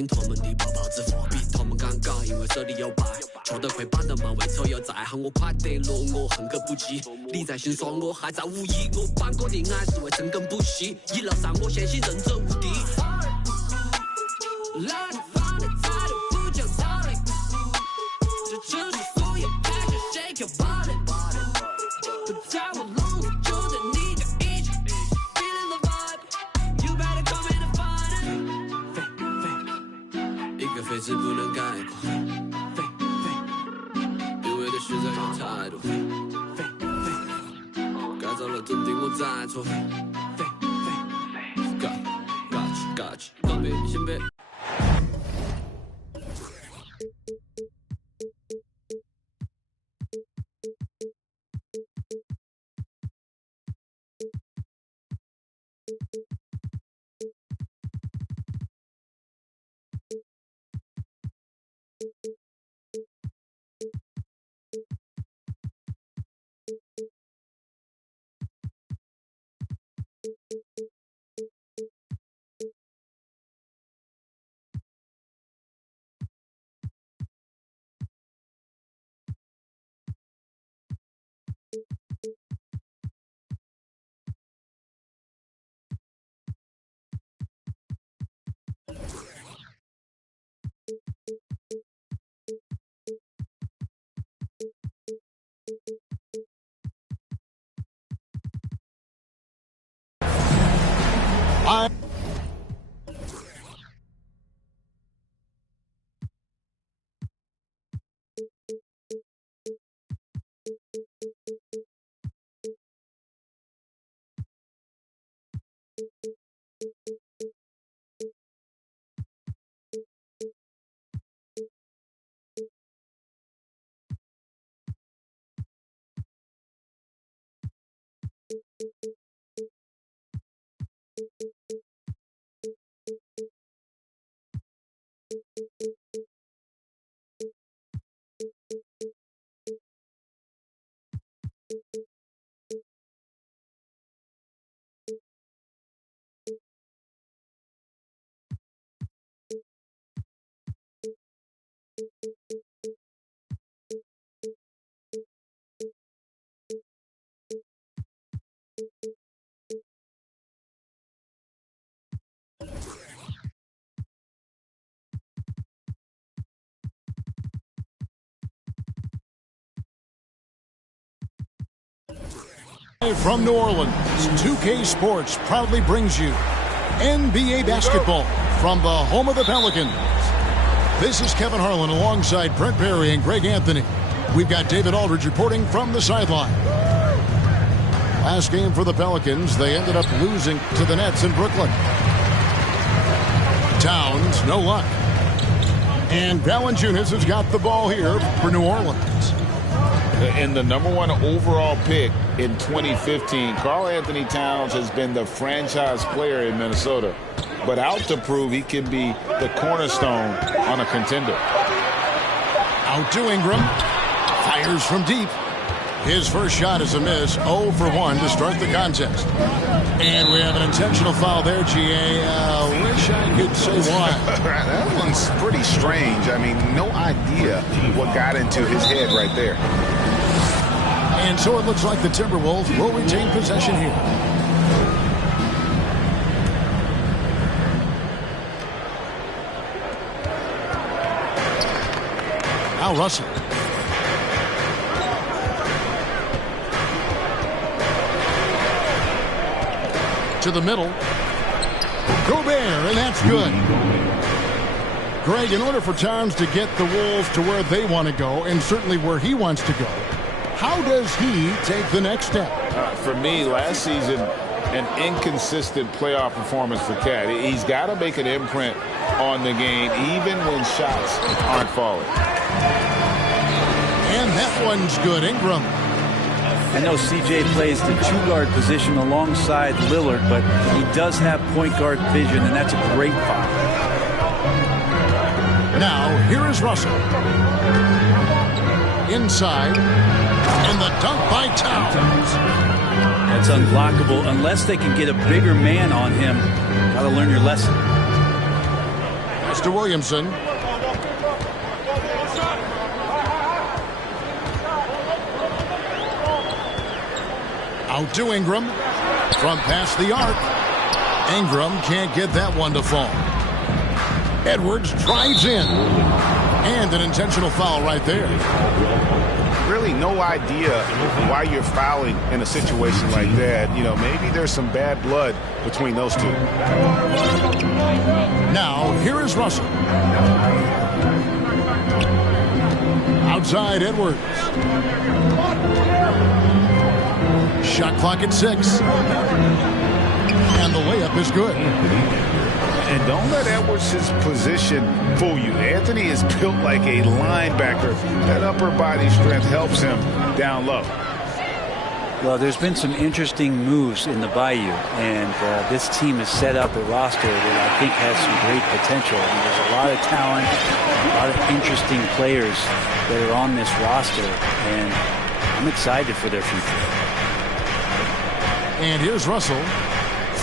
进他们的泡泡之花，比他们尴尬，因为手里有牌，球队会板凳嘛，为错又在喊我快得落，我恨个不羁。你在心酸，我还在无意，我搬过的爱是为深耕不息，一路上我险些人走无敌。来你放的态度不讲道理，这城市所有开始 shake your body， 不在我笼子就在你就一起 feeling the vibe，you better come in and find it。一个废字不能概括，对味的学长有态度，改造了真的我再错。Gotcha，当别先别。From New Orleans, 2K Sports proudly brings you NBA basketball from the home of the Pelicans. This is Kevin Harlan alongside Brent Barry and Greg Anthony. We've got David Aldridge reporting from the sideline. Last game for the Pelicans, they ended up losing to the Nets in Brooklyn. Towns, no luck. And Valanciunas has got the ball here for New Orleans. And the #1 overall pick in 2015, Karl Anthony Towns has been the franchise player in Minnesota, but out to prove he can be the cornerstone on a contender. Out to Ingram. Fires from deep. His first shot is a miss. 0 for 1 to start the contest. And we have an intentional foul there, GA. Wish I could say why. That one's pretty strange. I mean, no idea what got into his head right there. And so it looks like the Timberwolves will retain possession here. Al Russell. To the middle. Gobert, and that's good. Greg, in order for Towns to get the Wolves to where they want to go, and certainly where he wants to go, how does he take the next step? For me, last season, an inconsistent playoff performance for Cat. He's got to make an imprint on the game, even when shots aren't falling. And that one's good. Ingram. I know CJ plays the two-guard position alongside Lillard, but he does have point guard vision, and that's a great foul. Now, here is Russell. Inside, and the dunk by Towns. That's unblockable unless they can get a bigger man on him. Got to learn your lesson. Pass to Williamson. Out to Ingram. From past the arc. Ingram can't get that one to fall. Edwards drives in. And an intentional foul right there. Really no idea why you're fouling in a situation like that. You know, maybe there's some bad blood between those two. Now, here is Russell. Outside Edwards. Shot clock at 6. And the layup is good. And don't let Edwards' position fool you. Anthony is built like a linebacker. That upper body strength helps him down low. Well, there's been some interesting moves in the Bayou, and this team has set up a roster that I think has some great potential. I mean, there's a lot of talent, a lot of interesting players that are on this roster, and I'm excited for their future. And here's Russell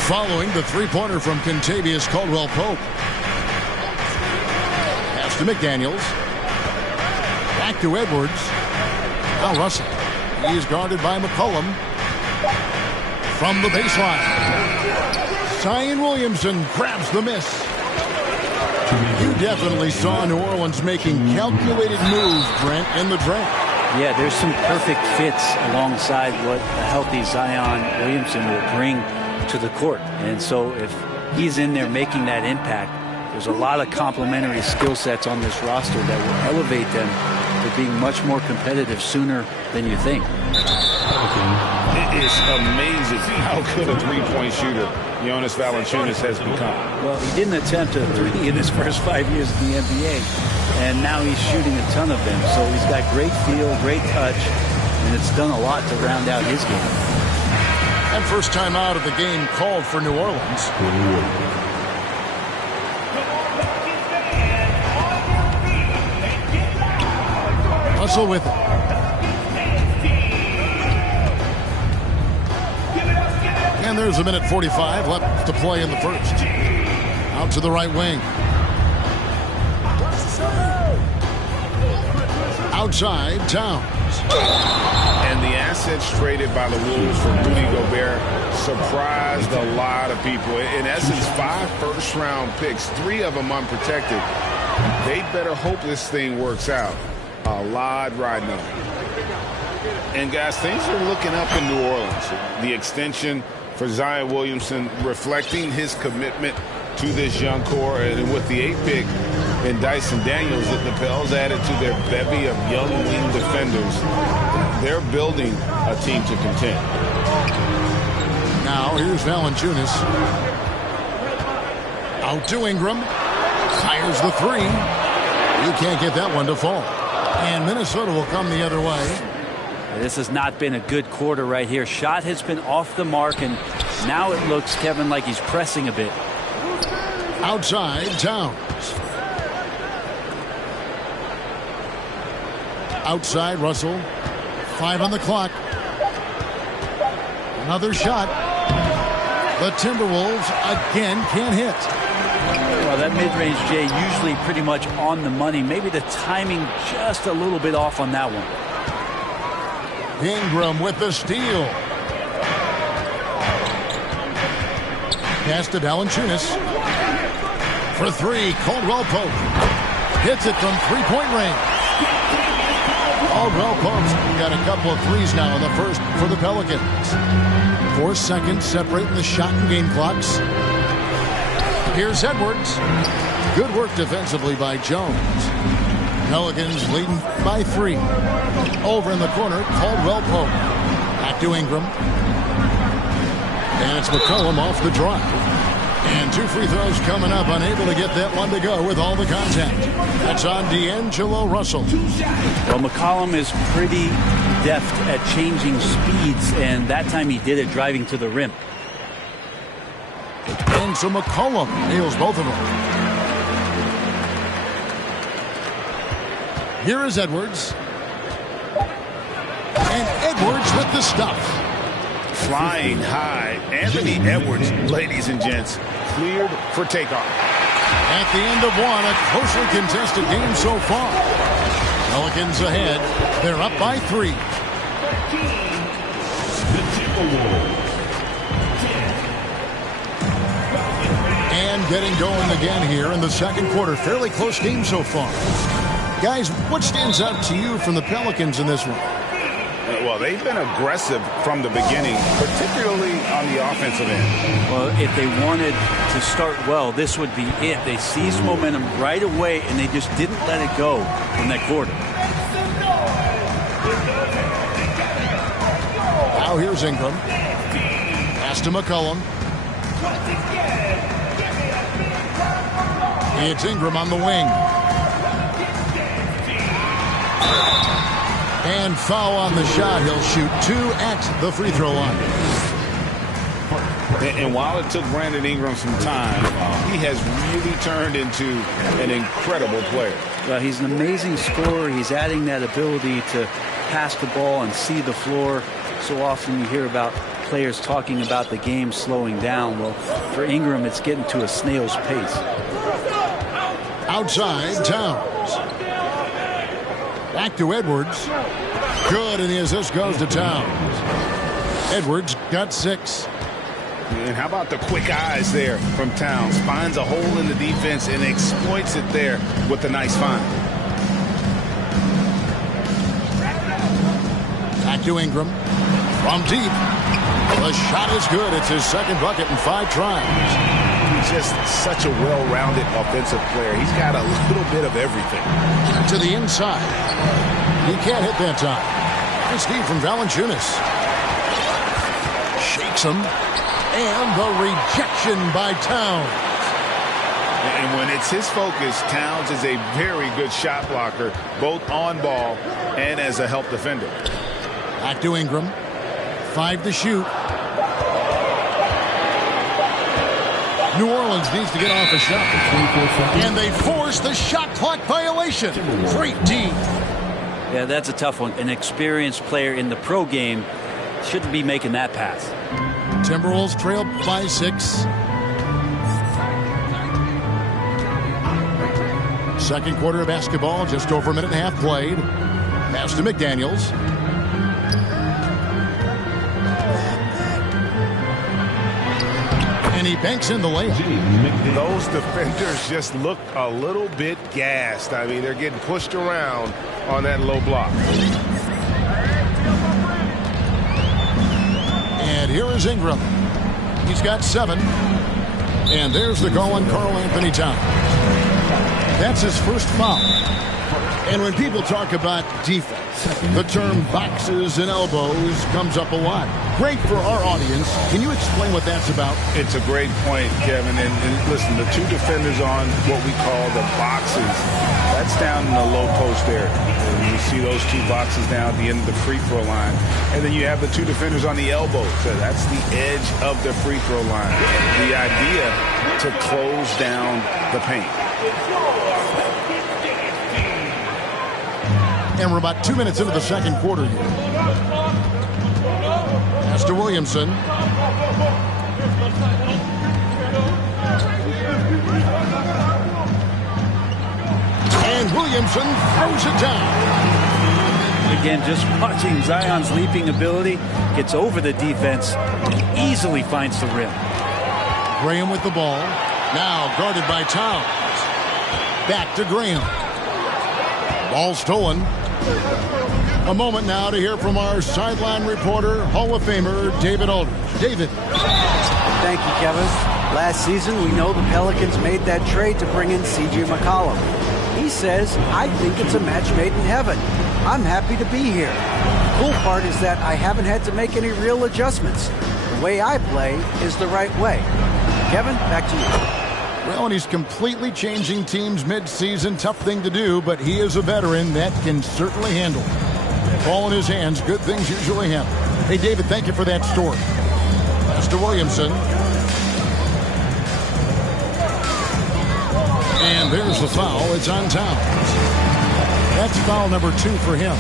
following the three-pointer from Kentavious Caldwell-Pope. Pass to McDaniels. Back to Edwards. Now Russell. He is guarded by McCollum. From the baseline. Zion Williamson grabs the miss. You definitely saw New Orleans making calculated moves, Brent, in the draft. Yeah, there's some perfect fits alongside what a healthy Zion Williamson will bring to the court. And so if he's in there making that impact, there's a lot of complementary skill sets on this roster that will elevate them to being much more competitive sooner than you think. It is amazing how good a three-point shooter Jonas Valanciunas has become. Well, he didn't attempt a three in his first 5 years in the NBA, and now he's shooting a ton of them. So he's got great feel, great touch, and it's done a lot to round out his game. And first time out of the game called for New Orleans. Russell with it. And there's a minute 45 left to play in the first. Out to the right wing. Outside, Towns. And the assets traded by the Wolves for Rudy Gobert surprised a lot of people. In essence, 5 first-round picks, 3 of them unprotected. They better hope this thing works out. A lot riding on it. And, guys, things are looking up in New Orleans. The extension for Zion Williamson reflecting his commitment to this young core. And with the 8th pick and Dyson Daniels, the Pels added to their bevy of young wing defenders. They're building a team to contend. Now here's Valanciunas. Out to Ingram. Fires the 3. You can't get that one to fall. And Minnesota will come the other way. This has not been a good quarter right here. Shot has been off the mark, and now it looks, Kevin, like he's pressing a bit. Outside, Towns. Outside, Russell. 5 on the clock. Another shot. The Timberwolves again can't hit. Well, that mid-range, Jay, usually pretty much on the money. Maybe the timing just a little bit off on that one. Ingram with the steal. Pass to Valanciunas. For 3, Caldwell-Pope. Hits it from three-point range. Caldwell-Pope's got a couple of threes now in the first for the Pelicans. 4 seconds separating the shot and game clocks. Here's Edwards. Good work defensively by Jones. Pelicans leading by 3. Over in the corner, Caldwell-Pope. Back to Ingram. And it's McCollum off the drive. And 2 free throws coming up. Unable to get that one to go with all the contact. That's on D'Angelo Russell. Well, McCollum is pretty deft at changing speeds, and that time he did it driving to the rim. And so McCollum nails both of them. Here is Edwards. And Edwards with the stuff. Flying high. Anthony Edwards, ladies and gents, cleared for takeoff. At the end of one, a closely contested game so far. Pelicans ahead. They're up by 3. And getting going again here in the second quarter. Fairly close game so far. Guys, what stands out to you from the Pelicans in this one? Well, they've been aggressive from the beginning, particularly on the offensive end. Well, if they wanted to start well, this would be it. They seized momentum right away, and they just didn't let it go in that quarter. Now here's Ingram. Pass to McCollum. It's Ingram on the wing. And foul on the shot. He'll shoot 2 at the free throw line. And while it took Brandon Ingram some time, he has really turned into an incredible player. Well, he's an amazing scorer. He's adding that ability to pass the ball and see the floor. So often you hear about players talking about the game slowing down. Well, for Ingram, it's getting to a snail's pace. Outside, Towns. Back to Edwards. Good, and the assist goes to Towns. Edwards got 6. And how about the quick eyes there from Towns? Finds a hole in the defense and exploits it there with a nice find. Back to Ingram. From deep. The shot is good. It's his second bucket in 5 tries. He's just such a well-rounded offensive player. He's got a little bit of everything. To the inside. He can't hit that time. And Steve from Valanciunas. Shakes him. And the rejection by Towns. And when it's his focus, Towns is a very good shot blocker, both on ball and as a help defender. Back to Ingram. 5 to shoot. New Orleans needs to get off a shot. And they force the shot clock violation. Great D. Yeah, that's a tough one. An experienced player in the pro game shouldn't be making that pass. Timberwolves trail by 6. Second quarter of basketball, just over a minute and a half played. Pass to McDaniels. And he banks in the layup. Those defenders just look a little bit gassed. I mean, they're getting pushed around on that low block. And here is Ingram. He's got 7. And there's the call on Karl Anthony Towns. That's his first foul. And when people talk about defense, the term boxes and elbows comes up a lot. Great for our audience. Can you explain what that's about? It's a great point, Kevin. And listen, the 2 defenders on what we call the boxes, that's down in the low post area. And you see those 2 boxes down at the end of the free throw line. And then you have the 2 defenders on the elbows. So that's the edge of the free throw line. The idea to close down the paint. And we're about 2 minutes into the second quarter here. Pass to Williamson. And Williamson throws it down. Again, just watching Zion's leaping ability, gets over the defense, and easily finds the rim. Graham with the ball. Now guarded by Towns. Back to Graham. Ball stolen. A moment now to hear from our sideline reporter, Hall of Famer David Aldridge. David. Thank you, Kevin. Last season, we know the Pelicans made that trade to bring in C.J. McCollum. He says, I think it's a match made in heaven. I'm happy to be here. The cool part is that I haven't had to make any real adjustments. The way I play is the right way. Kevin, back to you. Well, and he's completely changing teams mid-season. Tough thing to do, but he is a veteran that can certainly handle it. Ball in his hands, good things usually happen. Hey, David, thank you for that story. Pass to Williamson. And there's the foul. It's on Towns. That's foul number 2 for him.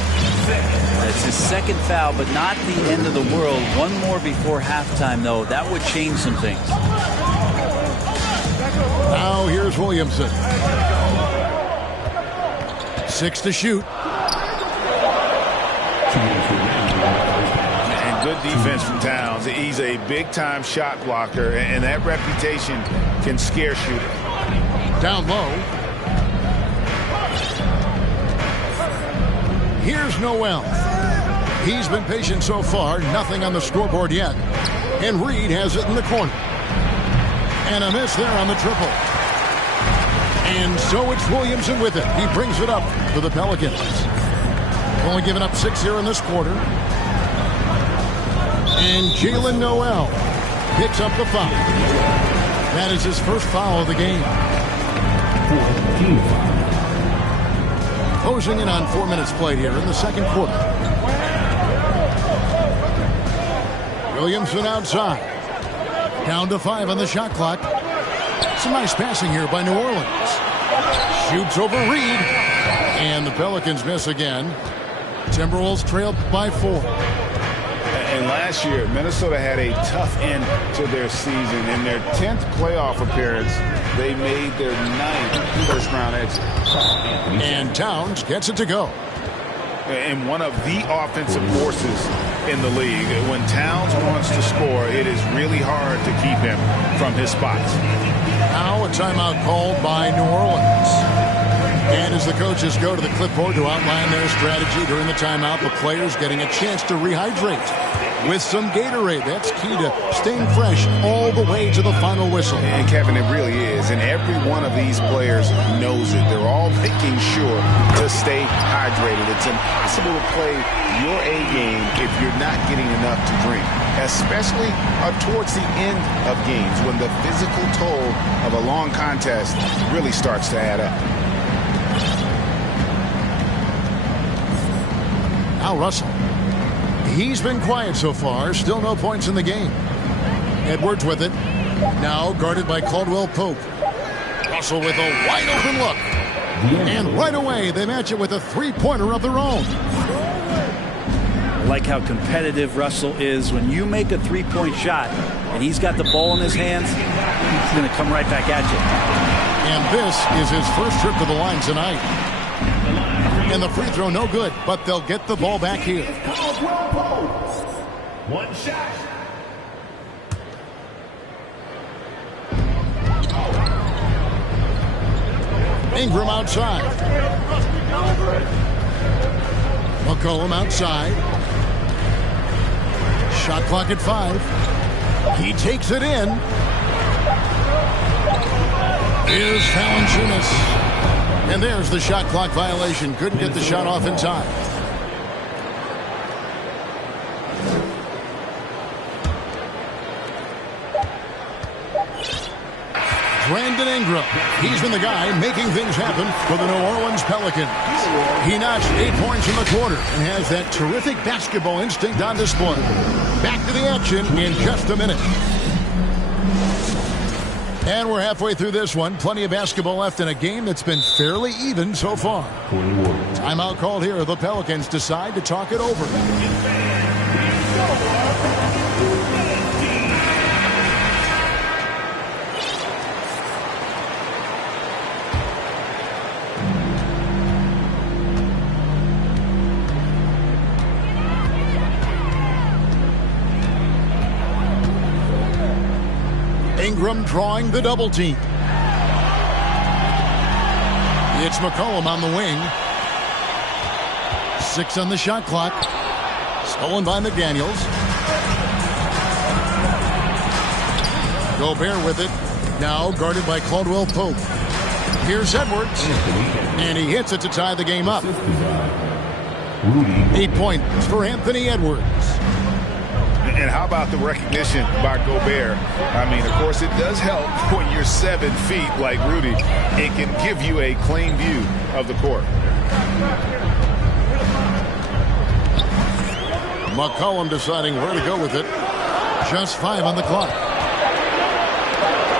It's his second foul, but not the end of the world. One more before halftime, though. That would change some things. Now here's Williamson. 6 to shoot. And good defense from Towns. He's a big-time shot blocker, and that reputation can scare shooters. Down low. Here's Noel. He's been patient so far. Nothing on the scoreboard yet. And Reed has it in the corner. And a miss there on the triple. And so it's Williamson with it. He brings it up for the Pelicans. Only giving up 6 here in this quarter. And Jalen Noel picks up the foul. That is his first foul of the game. Closing in on 4 minutes played here in the second quarter. Williamson outside. Down to 5 on the shot clock. Some nice passing here by New Orleans. Shoots over Reed. And the Pelicans miss again. Timberwolves trailed by 4. And last year, Minnesota had a tough end to their season. In their 10th playoff appearance, they made their 9th first-round exit. And Towns gets it to go. And one of the offensive forces in the league. When Towns wants to score, it is really hard to keep him from his spots. Now a timeout called by New Orleans. And as the coaches go to the clipboard to outline their strategy during the timeout, the players getting a chance to rehydrate with some Gatorade. That's key to staying fresh all the way to the final whistle. And Kevin, it really is. And every one of these players knows it. They're all making sure to stay hydrated. It's impossible to play your A game if you're not getting enough to drink, especially towards the end of games when the physical toll of a long contest really starts to add up. Now Russell. He's been quiet so far. Still no points in the game. Edwards with it. Now guarded by Caldwell Pope. Russell with a wide open look. And right away they match it with a three-pointer of their own. I like how competitive Russell is. When you make a three-point shot and he's got the ball in his hands, he's going to come right back at you. And this is his first trip to the line tonight. And the free throw no good, but they'll get the ball back here. One shot. Ingram outside. McCollum outside. Shot clock at 5. He takes it in. Here's Valanciunas. And there's the shot clock violation. Couldn't get the shot off in time. Brandon Ingram. He's been the guy making things happen for the New Orleans Pelicans. He notched 8 points in the quarter and has that terrific basketball instinct on display. Back to the action in just a minute. And we're halfway through this one. Plenty of basketball left in a game that's been fairly even so far. Timeout called here. The Pelicans decide to talk it over. Ingram drawing the double team. It's McCollum on the wing. 6 on the shot clock. Stolen by McDaniels. Gobert with it. Now guarded by Caldwell Pope. Here's Edwards. And he hits it to tie the game up. 8 points for Anthony Edwards. And how about the recognition by Gobert? I mean, of course, it does help when you're 7 feet like Rudy. It can give you a clean view of the court. McCollum deciding where to go with it. Just 5 on the clock.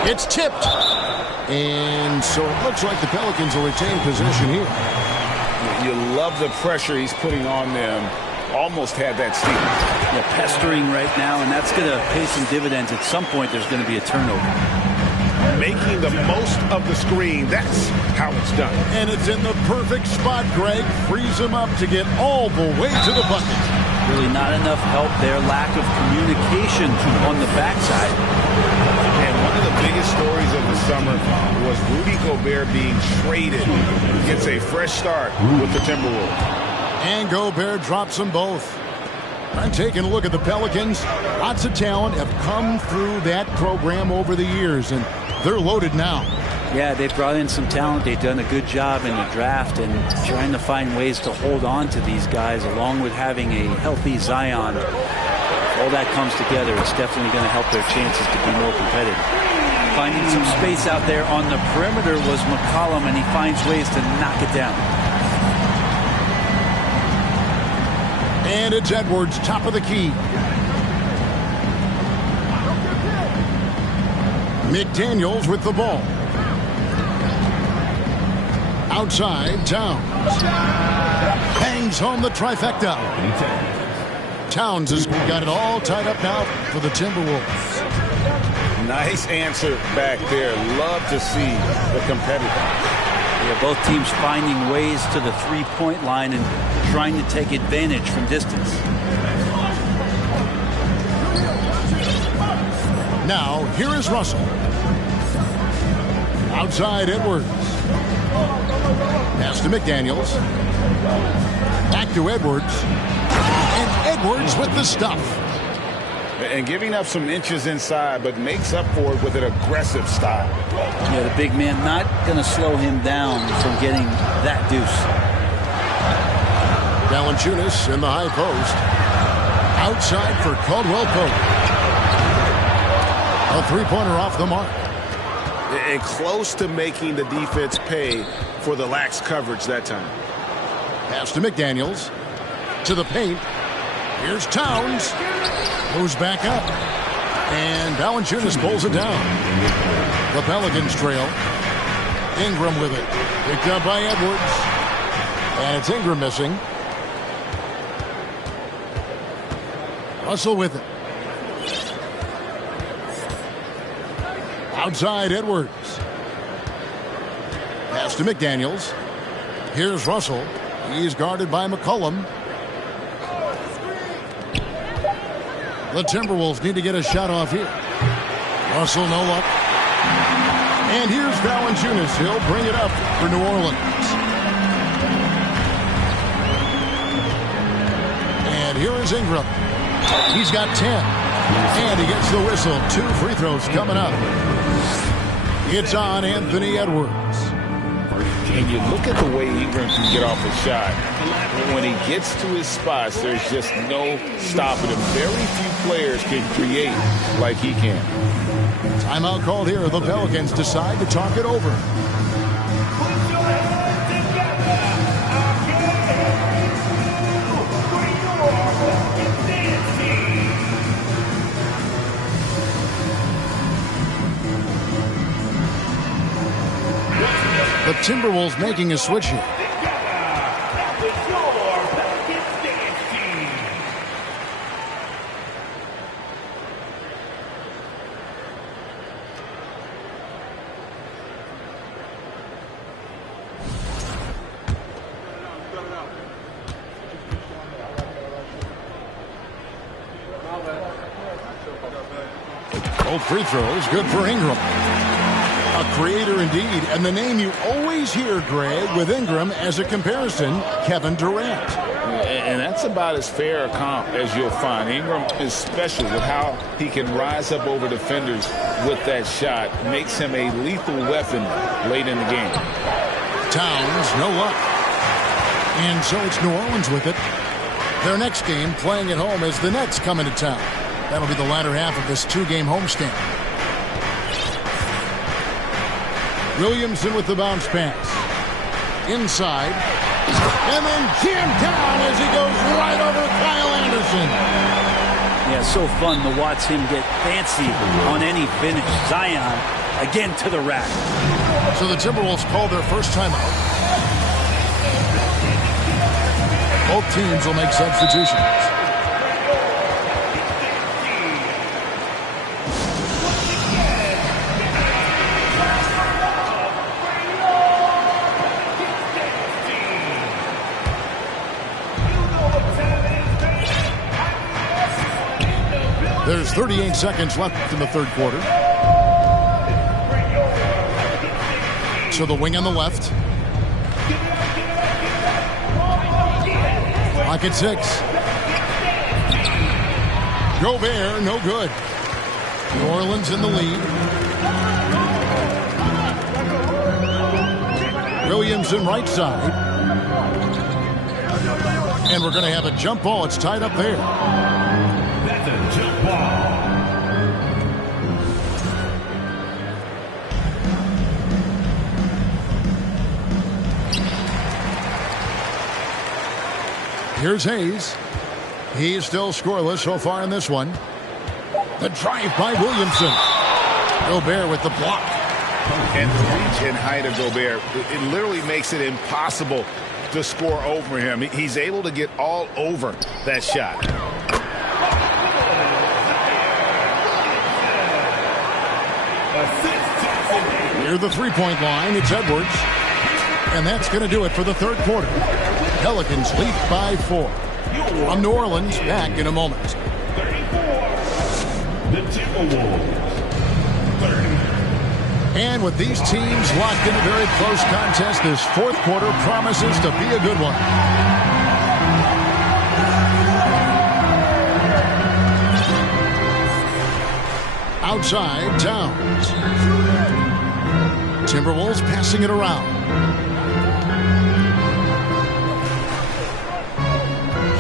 It's tipped. And so it looks like the Pelicans will retain possession here. You love the pressure he's putting on them. Almost had that steal. Yeah, pestering right now, and that's going to pay some dividends. At some point, there's going to be a turnover. making the most of the screen. That's how it's done. And it's in the perfect spot, Greg. Frees him up to get all the way to the bucket. Really not enough help there. Lack of communication on the backside. And one of the biggest stories of the summer was Rudy Gobert being traded. Gets a fresh start with the Timberwolves. And Gobert drops them both. I'm taking a look at the Pelicans. Lots of talent have come through that program over the years, and they're loaded now. Yeah, they've brought in some talent. They've done a good job in the draft and trying to find ways to hold on to these guys, along with having a healthy Zion. If all that comes together, it's definitely going to help their chances to be more competitive. Finding some space out there on the perimeter was McCollum, and he finds ways to knock it down. And it's Edwards, top of the key. McDaniels with the ball. Outside, Towns. Hangs home the trifecta. Towns has got it all tied up now for the Timberwolves. Nice answer back there. Love to see the competitor. Yeah, both teams finding ways to the three-point line and trying to take advantage from distance. Now, here is Russell. Outside, Edwards. Pass to McDaniels. Back to Edwards. And Edwards with the stuff. And giving up some inches inside, but makes up for it with an aggressive style. Yeah, the big man not going to slow him down from getting that deuce. Valanciunas in the high post. Outside for Caldwell Pope. A three-pointer off the mark. And close to making the defense pay for the lax coverage that time. Pass to McDaniels. To the paint. Here's Towns. Moves back up. And Valanciunas pulls it down. The Pelicans trail. Ingram with it. Picked up by Edwards. And it's Ingram missing. Russell with it. Outside Edwards. Pass to McDaniels. Here's Russell. He's guarded by McCollum. The Timberwolves need to get a shot off here. Russell, no luck. And here's Valanciunas. He'll bring it up for New Orleans. And here is Ingram. He's got 10. And he gets the whistle. 2 free throws coming up. It's on Anthony Edwards. And you look at the way Ingram can get off a shot. When he gets to his spots, there's just no stopping him. Very few players can create like he can. Timeout called here. The Pelicans decide to talk it over. The Timberwolves making a switch here. Both free throws, good for Ingram. A creator indeed, and the name you always hear, Greg, with Ingram as a comparison, Kevin Durant. And that's about as fair a comp as you'll find. Ingram is special with how he can rise up over defenders with that shot. Makes him a lethal weapon late in the game. Towns, no luck. And so it's New Orleans with it. Their next game, playing at home, as the Nets come into town. That'll be the latter half of this 2-game homestand. Williamson with the bounce pass. Inside. And then jammed down as he goes right over Kyle Anderson. Yeah, so fun to watch him get fancy on any finish. Zion, again to the rack. So the Timberwolves call their first timeout. Both teams will make substitutions. There's 38 seconds left in the third quarter. So the wing on the left. Clock at 6. Gobert, no good. New Orleans in the lead. Williamson right side. And we're going to have a jump ball. It's tied up there. That's a jump ball. Here's Hayes. He is still scoreless so far in this one. The drive by Williamson. Gobert with the block. And the reach and height of Gobert, it literally makes it impossible to score over him. He's able to get all over that shot. Near the three-point line, it's Edwards. And that's going to do it for the third quarter. Pelicans lead by 4. From New Orleans, back in a moment. 34. The Timberwolves. 30. And with these teams locked in a very close contest, this fourth quarter promises to be a good one. Outside, Towns. Timberwolves passing it around.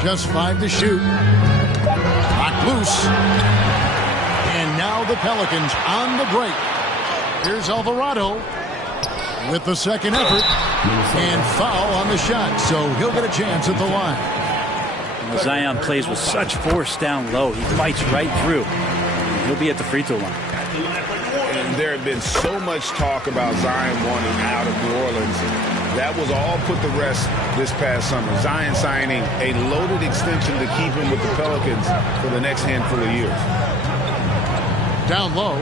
Just 5 to shoot. Locked loose. And now the Pelicans on the break. Here's Alvarado with the second effort. And foul on the shot, so he'll get a chance at the line. Well, Zion plays with such force down low. He fights right through. He'll be at the free throw line. And there had been so much talk about Zion wanting out of New Orleans. That was all put to rest this past summer. Zion signing a loaded extension to keep him with the Pelicans for the next handful of years. Down low.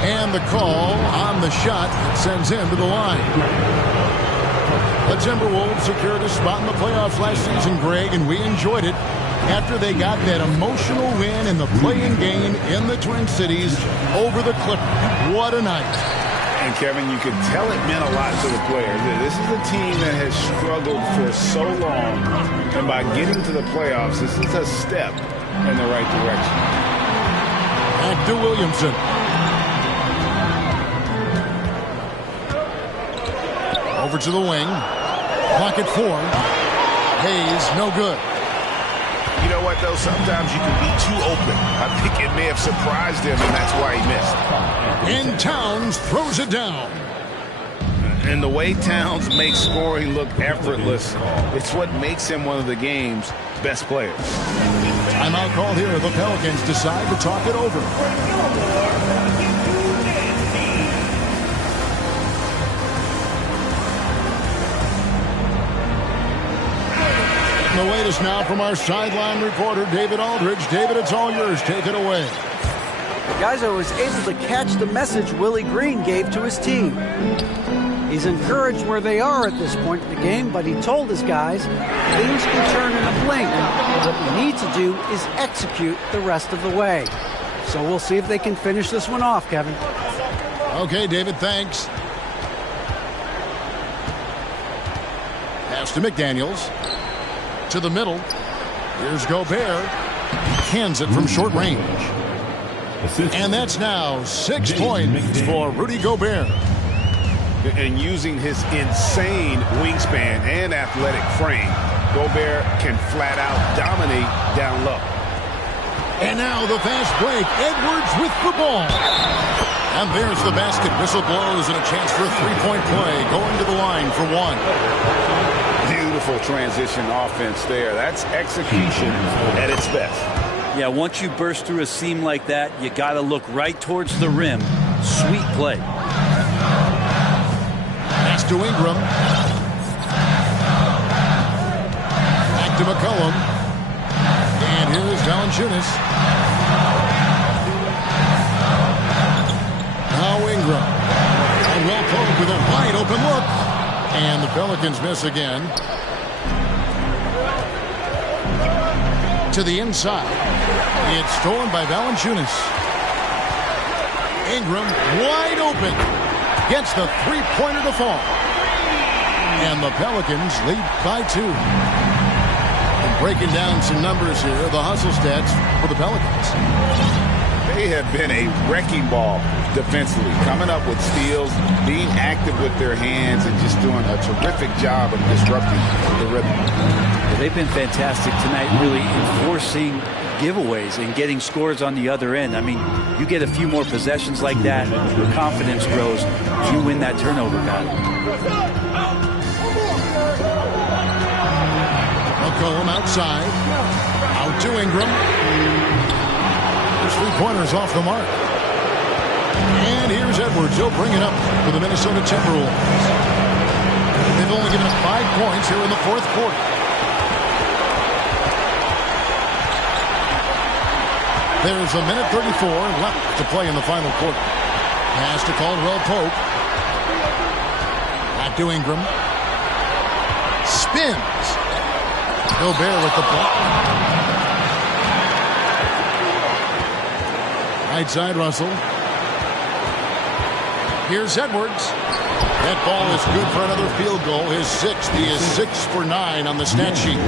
And the call on the shot that sends him to the line. The Timberwolves secured a spot in the playoffs last season, Greg, and we enjoyed it after they got that emotional win in the play-in game in the Twin Cities over the Clippers. What a night. And, Kevin, you could tell it meant a lot to the players. This is a team that has struggled for so long, and by getting to the playoffs, this is a step in the right direction. Back to Williamson. Over to the wing. Clock at 4. Hayes, no good. You know what, though? Sometimes you can be too open. I think it may have surprised him, and that's why he missed. And Towns throws it down. And the way Towns makes scoring look effortless, it's what makes him one of the game's best players. Timeout called here. The Pelicans decide to talk it over. The latest now from our sideline reporter, David Aldridge. David, it's all yours. Take it away. Guys, I was able to catch the message Willie Green gave to his team. He's encouraged where they are at this point in the game, but he told his guys things can turn in a blink. What we need to do is execute the rest of the way. So we'll see if they can finish this one off, Kevin. Okay, David, thanks. Pass to McDaniels. To the middle. Here's Gobert. Hands it from short range. And that's now 6 points for Rudy Gobert. And using his insane wingspan and athletic frame, Gobert can flat out dominate down low. And now the fast break. Edwards with the ball. And there's the basket. Whistle blows and a chance for a three-point play. Going to the line for one. Beautiful transition offense there. That's execution at its best. Yeah, once you burst through a seam like that, you got to look right towards the rim. Sweet play. Pass to Ingram. Back to McCollum. And here's Valanciunas. Now Ingram. And well poked with a wide open look. And the Pelicans miss again. To the inside. It's stolen by Valanciunas. Ingram wide open. Gets the three-pointer to fall. And the Pelicans lead by 2. And breaking down some numbers here, the hustle stats for the Pelicans. They have been a wrecking ball defensively, coming up with steals, being active with their hands, and just doing a terrific job of disrupting the rhythm. They've been fantastic tonight, really enforcing giveaways and getting scores on the other end. I mean, you get a few more possessions like that, your confidence grows, you win that turnover battle. McCollum outside. Out to Ingram. There's three-pointers off the mark. And here's Edwards. He'll bring it up for the Minnesota Timberwolves. They've only given up 5 points here in the fourth quarter. There's a minute 34 left to play in the final quarter. Pass to Caldwell Pope. Back to Ingram. Spins. Gobert with the block. Right side, Russell. Here's Edwards. That ball is good for another field goal. His 6th. He is 6 for 9 on the stat sheet.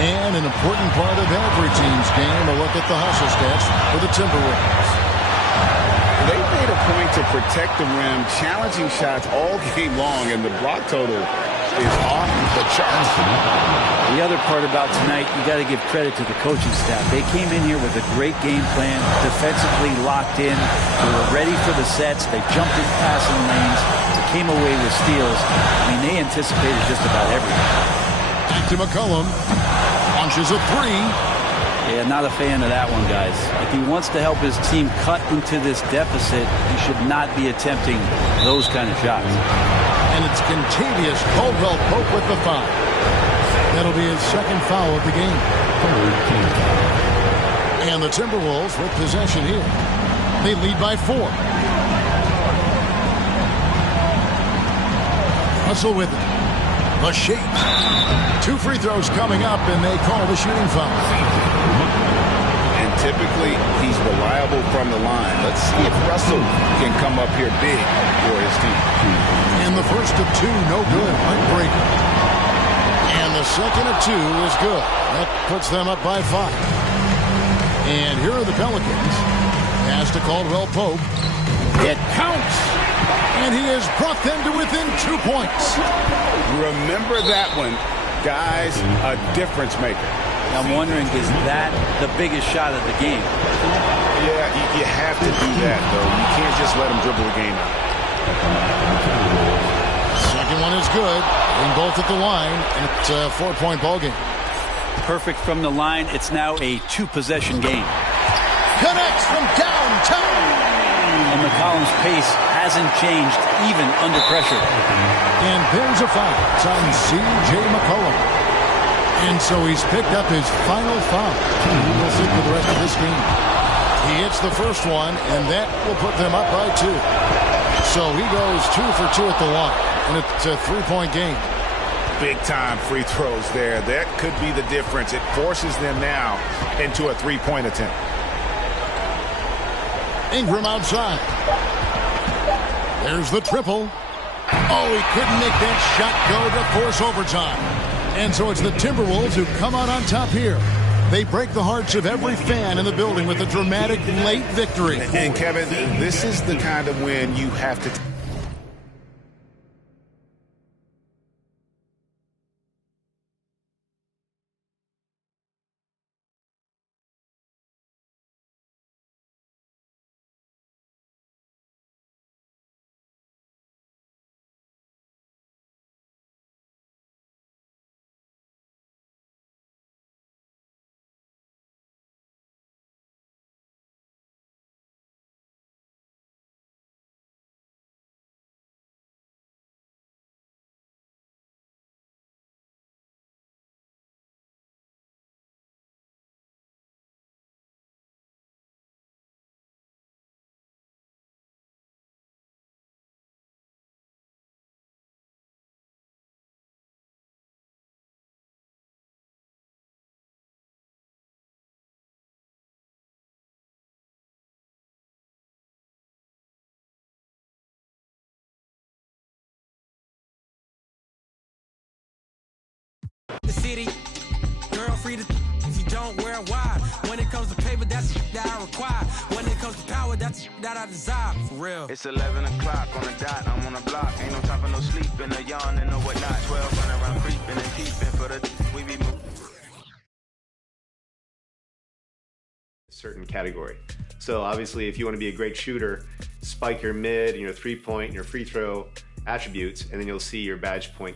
And an important part of every team's game, a look at the hustle stats for the Timberwolves. They made a point to protect the rim, challenging shots all game long, and the block total is off the charts. The other part about tonight, you got to give credit to the coaching staff. They came in here with a great game plan, defensively locked in. They were ready for the sets. They jumped in passing lanes. They came away with steals. I mean, they anticipated just about everything. Back to McCollum. Launches a 3. Yeah, not a fan of that one, guys. If he wants to help his team cut into this deficit, he should not be attempting those kind of shots. And it's contagious. Caldwell Pope with the foul. That'll be his second foul of the game. And the Timberwolves with possession here. They lead by 4. Russell with it. The shape. 2 free throws coming up, and they call the shooting foul. And typically, he's reliable from the line. Let's see if Russell can come up here big for his team. And the first of 2, no good. Heartbreaker. And the second of 2 is good. That puts them up by 5. And here are the Pelicans. Pass to Caldwell Pope. It counts. And he has brought them to within 2 points. Remember that one, guys, a difference maker. I'm wondering, is that the biggest shot of the game? Yeah, you have to do that, though. You can't just let him dribble the game out. Second one is good. Bring both at the line, and it's a 4-point ball game. Perfect from the line. It's now a 2-possession game. Connects from downtown. And McCollum's pace hasn't changed even under pressure. And there's a foul. It's on C.J. McCollum. And so he's picked up his final foul. We'll see for the rest of this game. He hits the first one, and that will put them up by 2. So he goes 2 for 2 at the line. And it's a 3-point game. Big-time free throws there. That could be the difference. It forces them now into a 3-point attempt. Ingram outside. There's the triple. Oh, he couldn't make that shot go to force overtime. And so it's the Timberwolves who come out on top here. They break the hearts of every fan in the building with a dramatic late victory. And Kevin, this is the kind of win you have to kitty. Girl free to if you don't wear it wide. When it comes to paper, that's that I require. When it comes to power, that's that I desire. For real. It's 11 o'clock on the dot, I'm on the block. Ain't no time for no sleep, and no yawn and no whatnot. 12 running around creeping and peeping for the we be moving. Certain category. So obviously, if you want to be a great shooter, spike your mid and your 3-point and your free throw attributes, and then you'll see your badge point